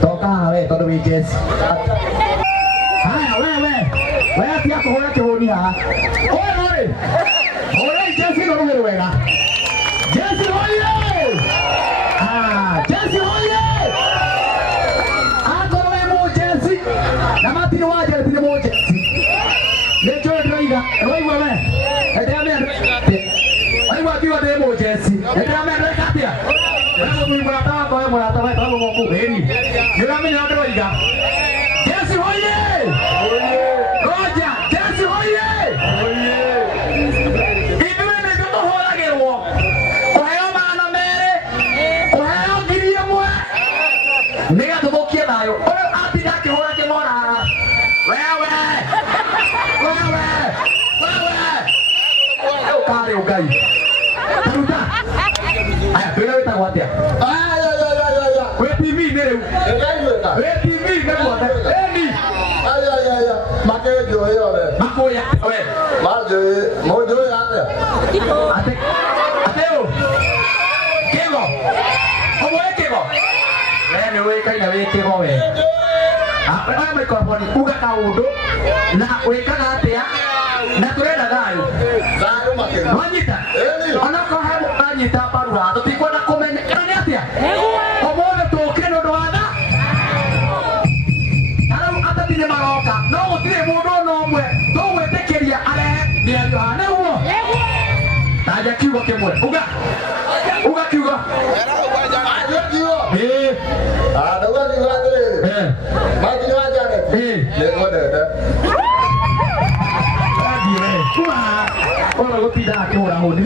Toka we tondu wi Jesse. Haya we atia kuhura kihuni haha. Oi oi Jesse ndo ruguru wega. Jesse hoye. Jesse hoye. Ako we mo Jesse. Na matini wa Jesse ni mo Jesse. Lecho droiga. Roiwa we. Ede ame. Ai wa kiwa de mo Jesse. Ede ame katia. Wewe murata kwa wewe murata wewe kwa Mungu heri. Niramenya droiga. Jesse hoye. Roja, Jesse hoye. Iduwe ne joto horagirwo. Kuheo maana mere. Kuheo ngirie mwe. Niga tubokie nayo. Oyo atiga kihora kimora. Wewe. Kare ugai. Taruta. Aya, twira wita gwatia. We TV ne riu. We TV ne gwatia. Eni. Makejo we. Makoya we. Mojo ate. Ateo. Kego. Omo kego. We kaina we kego we. Aya microphone kuga kaundu na wikaga atia na turenda thayo. Thayo makega. Wanyita. Ona ko hamu anyita paruha. Tutikwenda kumenya ni atia. Omone tukire ndo watha. Arau atatire maroka. No gutire mundu no mwe. Tugwetekeria arehe ni Yohana huo. Taja kiugo kimwe. Uga kiugo. Dawa ni wale. Maji ni wajane. Lego dada. Adiwe. Kuma. Ona gutida akihura hundi.